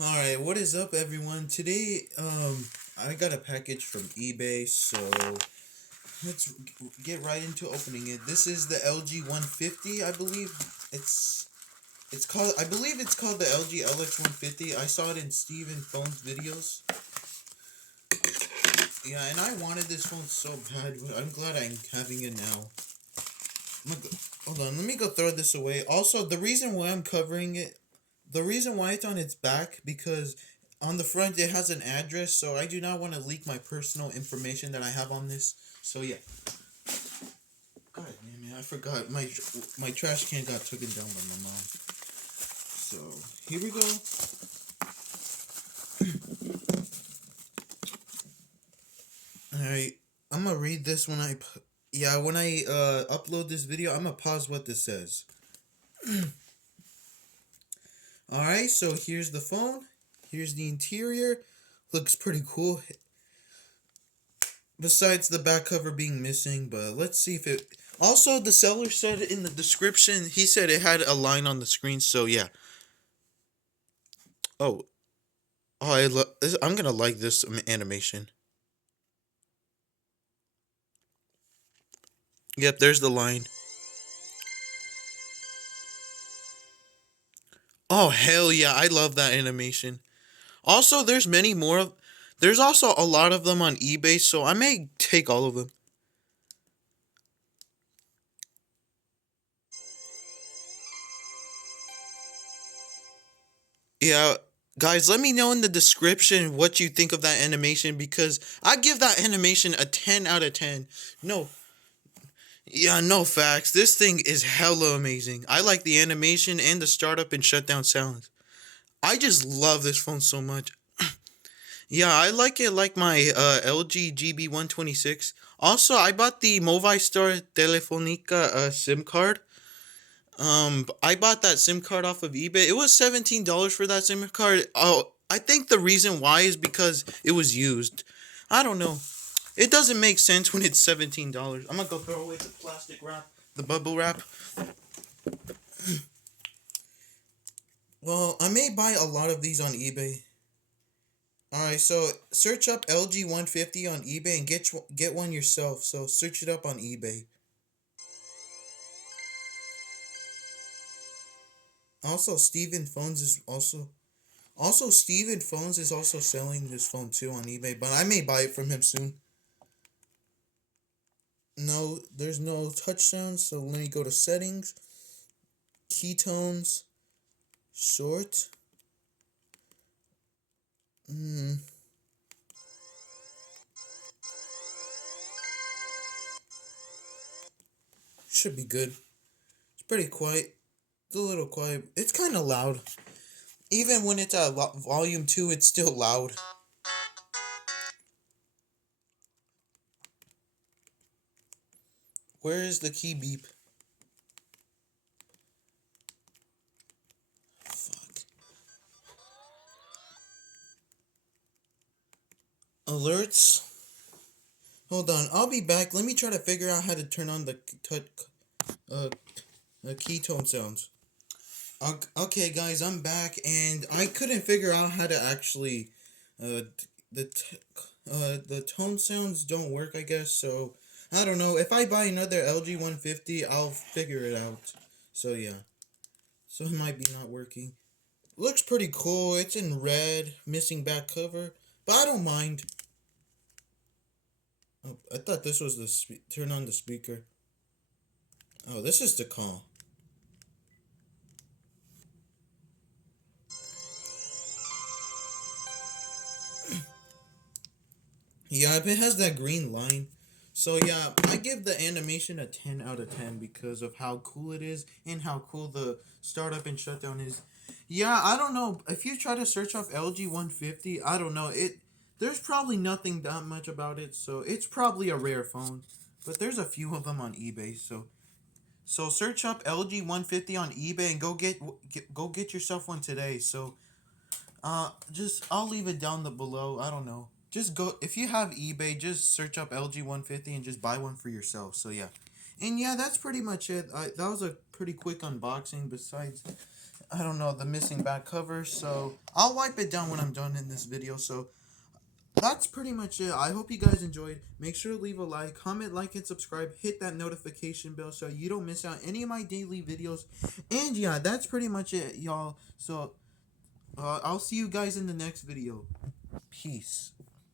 Alright, what is up everyone? Today, I got a package from eBay, so let's get right into opening it. This is the LG 150, I believe. It's called, I believe it's called the LG LX 150. I saw it in Steven Phone's videos. Yeah, and I wanted this phone so bad, but I'm glad I'm having it now. Hold on, let me go throw this away. Also, the reason why I'm covering it, the reason why it's on its back, because on the front it has an address, so I do not want to leak my personal information that I have on this. So yeah. God damn it, I forgot my trash can got taken down by my mom. So here we go. Alright, I'm gonna read this when when I upload this video. I'm gonna pause what this says. Alright, so here's the phone. Here's the interior. Looks pretty cool. Besides the back cover being missing, but let's see if it... Also, the seller said in the description, he said it had a line on the screen, so yeah. Oh. I'm gonna like this animation. Yep, there's the line. Oh, hell yeah, I love that animation. Also, there's also a lot of them on eBay, so I may take all of them. Yeah, guys, let me know in the description what you think of that animation, because I give that animation a 10 out of 10. No, yeah, no facts. This thing is hella amazing. I like the animation and the startup and shutdown sounds. I just love this phone so much. Yeah, I like it like my LG GB126. Also, I bought the Movistar Telefonica SIM card. I bought that SIM card off of eBay. It was $17 for that SIM card. Oh, I think the reason why is because it was used. I don't know. It doesn't make sense when it's $17. I'm gonna go throw away the plastic wrap, the bubble wrap. Well, I may buy a lot of these on eBay. Alright, so search up LG 150 on eBay and get one yourself. So search it up on eBay. Also, Steven Phones is also selling this phone too on eBay, but I may buy it from him soon. No, there's no touch sounds, so let me go to settings, keytones, short. Should be good. It's pretty quiet. It's a little quiet. It's kind of loud. Even when it's at volume 2, it's still loud. Where is the key beep? Fuck. Alerts. Hold on, I'll be back. Let me try to figure out how to turn on the uh, ketone sounds. Okay, guys, I'm back, and I couldn't figure out how to actually, uh, the tone sounds don't work, I guess. So I don't know. If I buy another LG 150, I'll figure it out. So yeah, so it might be not working. Looks pretty cool. It's in red, missing back cover, but I don't mind. Oh, I thought this was the turn on the speaker. Oh, this is the call. Yeah, it has that green line. So yeah, I give the animation a 10 out of 10 because of how cool it is and how cool the startup and shutdown is. Yeah, I don't know. If you try to search off LG 150, I don't know. There's probably nothing that much about it, so it's probably a rare phone. But there's a few of them on eBay, so search up LG 150 on eBay and go get yourself one today. So just I'll leave it down the below. I don't know. Just go if you have eBay, just search up LG 150 and just buy one for yourself. So yeah, and yeah, that's pretty much it. That was a pretty quick unboxing. Besides, I don't know, the missing back cover. So I'll wipe it down when I'm done in this video. So that's pretty much it. I hope you guys enjoyed. Make sure to leave a like, comment, like, and subscribe. Hit that notification bell so you don't miss out any of my daily videos. And yeah, that's pretty much it, y'all. So I'll see you guys in the next video. Peace.